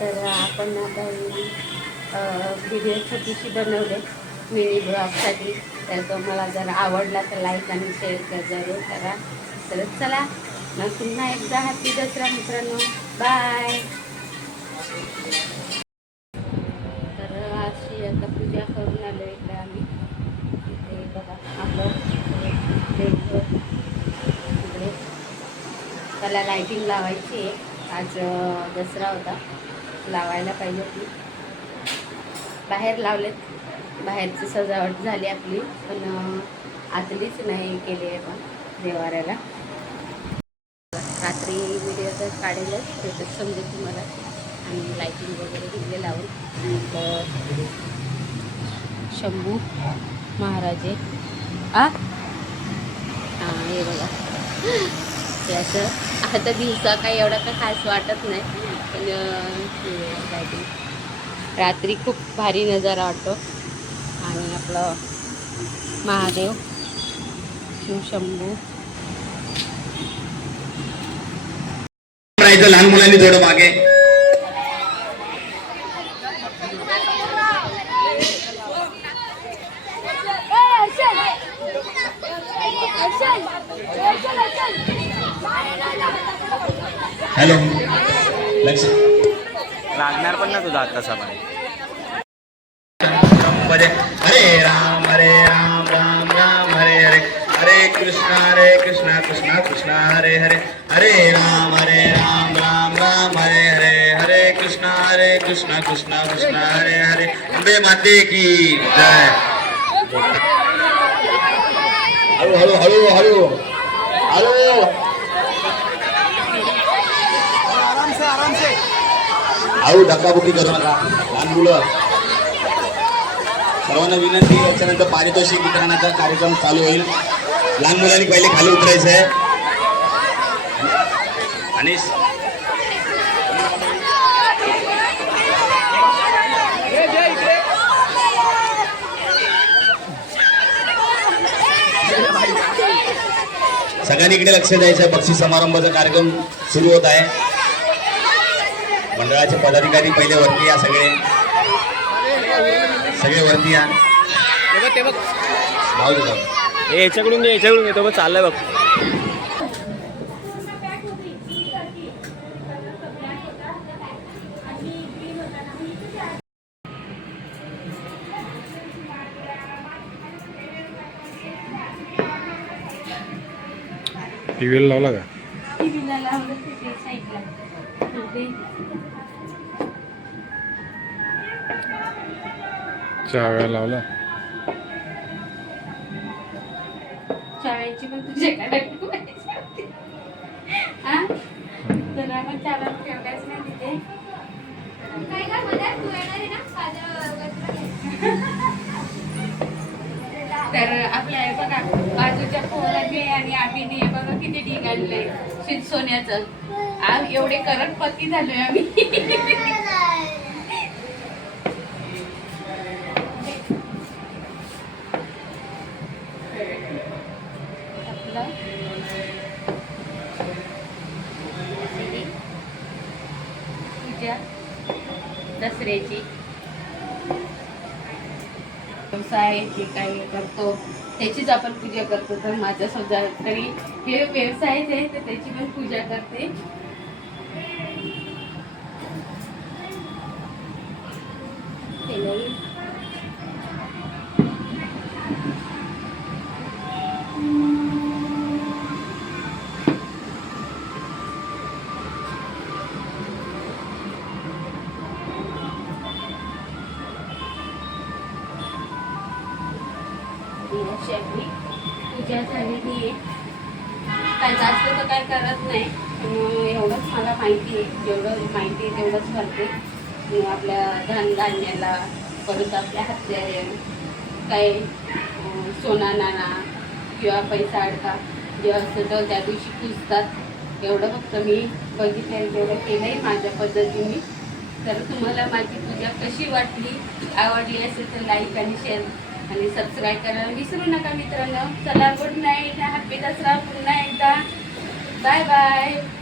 तर आपण आता व्हिडिओ छोटीशी बनवले. मिनी ब्लॉगसाठी तर तो मला जर आवडला तर लाईक आणि शेअर कर जरूर करा. तर चला मग पुन्हा एकदा हॅपी दसरा मित्रांनो. बाय तर अशी आता पूजा करून आलो इकडे आम्ही. इथे बघा आपलं इकडे त्याला लायटिंग लावायची आहे. आज दसरा होता. लावायला पाहिजे होती. बाहेर लावलेत. बाहेरची सजावट झाली आपली पण आतलीच नाही केली आहे पण देवाऱ्याला. रात्री व्हिडिओ तर काढेलच ते तर समजेल तुम्हाला. आणि लाईटिंग वगैरे दिले लावून. शंभू महाराजे. आ? हां हे बघा. ते असं आता दिवसा काही एवढा काही खास वाटत नाही. पण लाईटिंग रात्री खूप भारी नजारा वाटतो. आणि आपलं महादेव शिवशंभू. म्हणायचं लहान मुलांनी थोडं मागे. हॅलो. लागणार पण ना तुझा आता सभा हरे राम हरे राम राम राम हरे हरे. हरे कृष्ण हरे कृष्ण कृष्ण कृष्ण हरे हरे. हरे राम हरे राम राम राम हरे हरे. हरे कृष्ण हरे कृष्ण कृष्ण कृष्ण हरे हरे. अंबे माते की जय. हळू धक्काबुक्की करू नका लहान मुलं. सर्वांना विनंती याच्यानंतर पारितोषिक वितरणाचा कार्यक्रम चालू होईल. लहान मुलांनी पहिले खाली उतरायचं आहे. आणि सगळ्यांनी इकडे लक्ष द्यायचं आहे. बक्षीस समारंभाचा कार्यक्रम सुरू होत आहे. मंडळाचे पदाधिकारी पहिले वरती या सगळे. सगळे वरती या. हे याच्याकडून याच्याकडून घे तो बघ चाललाय बघ. टी व्हीला लावला का? टीव्हीला लावलं तिथे चहा वेळा लावला चाव्यांची पण तुझ्या तर आपण चाव्या ठेवल्याच नाही बाजूच्या पोरांनी आणि आम्हीने हे बघा किती ढीग आणलंय. शित सोन्याचं. आज एवढे करोडपती झालोय आम्ही. आपलं. पूजा. दसऱ्याची. व्यवसाय जे काही करतो त्याचीच आपण पूजा करतो. तर माझ्या तरी हे व्यवसायच आहे तर त्याची पण पूजा करते. ही अशी आपली पूजा झालेली आहे. काय जास्त तर काय करत नाही पण एवढंच मला माहिती आहे. जेवढं माहिती आहे तेवढंच करते. मग आपल्या धनधान्याला परत आपल्या हत्या काय सोना नाणा किंवा पैसा अडका जे असतं तर त्या दिवशी पुजतात. एवढं फक्त मी बघितलं जेवढं तेवढं केलं आहे माझ्या पद्धतीने. तर तुम्हाला माझी पूजा कशी वाटली आवडली असेल तर लाईक आणि शेअर आणि सबस्क्राईब करायला विसरू नका मित्रांनो. चला गुड नाईट हॅपी दसरा पुन्हा एकदा. Bye bye